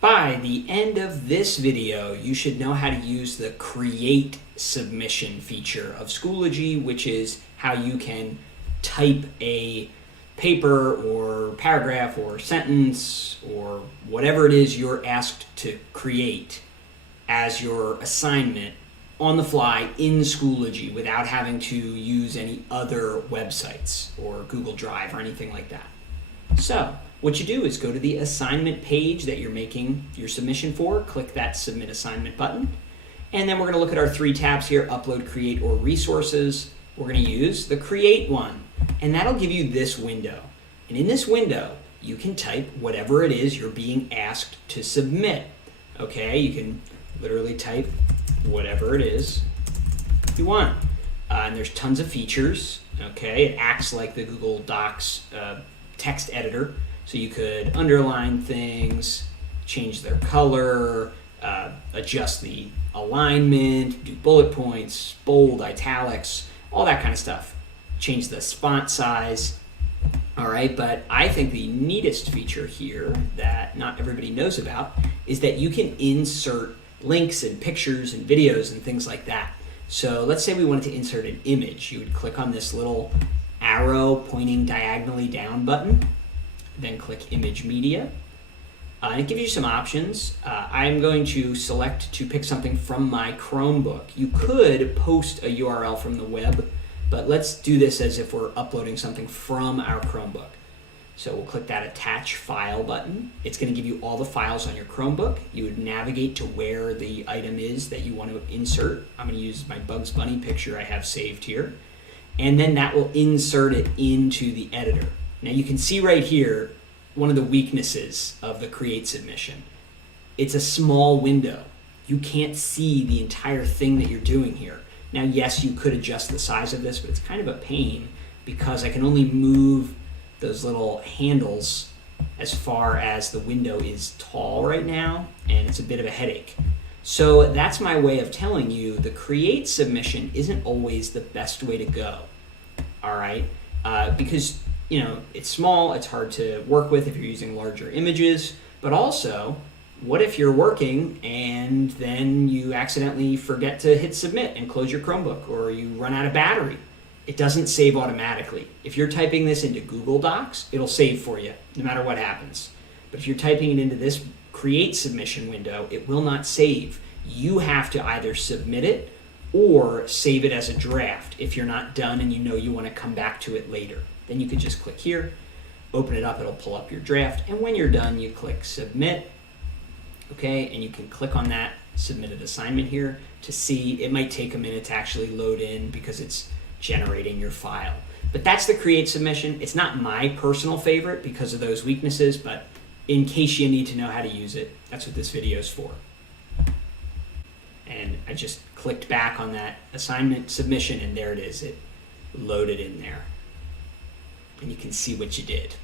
By the end of this video, you should know how to use the Create Submission feature of Schoology, which is how you can type a paper or paragraph or sentence or whatever it is you're asked to create as your assignment on the fly in Schoology without having to use any other websites or Google Drive or anything like that. So what you do is go to the assignment page that you're making your submission for, click that Submit Assignment button, and then we're going to look at our three tabs here, Upload, Create, or Resources. We're going to use the Create one, and that'll give you this window. And in this window, you can type whatever it is you're being asked to submit. Okay, you can literally type whatever it is you want. And there's tons of features. Okay, it acts like the Google Docs text editor. So you could underline things, change their color, adjust the alignment, do bullet points, bold, italics, all that kind of stuff. Change the font size. All right, but I think the neatest feature here that not everybody knows about is that you can insert links and pictures and videos and things like that. So let's say we wanted to insert an image. You would click on this little arrow pointing diagonally down button, then click Image Media. And it gives you some options. I'm going to select to pick something from my Chromebook. You could post a URL from the web, but let's do this as if we're uploading something from our Chromebook. So we'll click that Attach File button. It's going to give you all the files on your Chromebook. You would navigate to where the item is that you want to insert. I'm going to use my Bugs Bunny picture I have saved here. And then that will insert it into the editor. Now you can see right here one of the weaknesses of the Create submission. It's a small window. You can't see the entire thing that you're doing here. Now yes, you could adjust the size of this, but it's kind of a pain because I can only move those little handles as far as the window is tall right now, and it's a bit of a headache. So that's my way of telling you the Create submission isn't always the best way to go. All right, because it's small, it's hard to work with if you're using larger images, but also, what if you're working and then you accidentally forget to hit submit and close your Chromebook, or you run out of battery? It doesn't save automatically. If you're typing this into Google Docs, it'll save for you no matter what happens. But if you're typing it into this Create submission window, it will not save. You have to either submit it or save it as a draft if you're not done and you want to come back to it later. Then you could just click here, open it up, it'll pull up your draft, and when you're done, you click Submit. Okay, and you can click on that Submitted Assignment here to see. It might take a minute to actually load in because it's generating your file. But that's the Create submission. It's not my personal favorite because of those weaknesses, but in case you need to know how to use it, that's what this video is for. And I just clicked back on that assignment submission, and there it is. It loaded in there. And you can see what you did.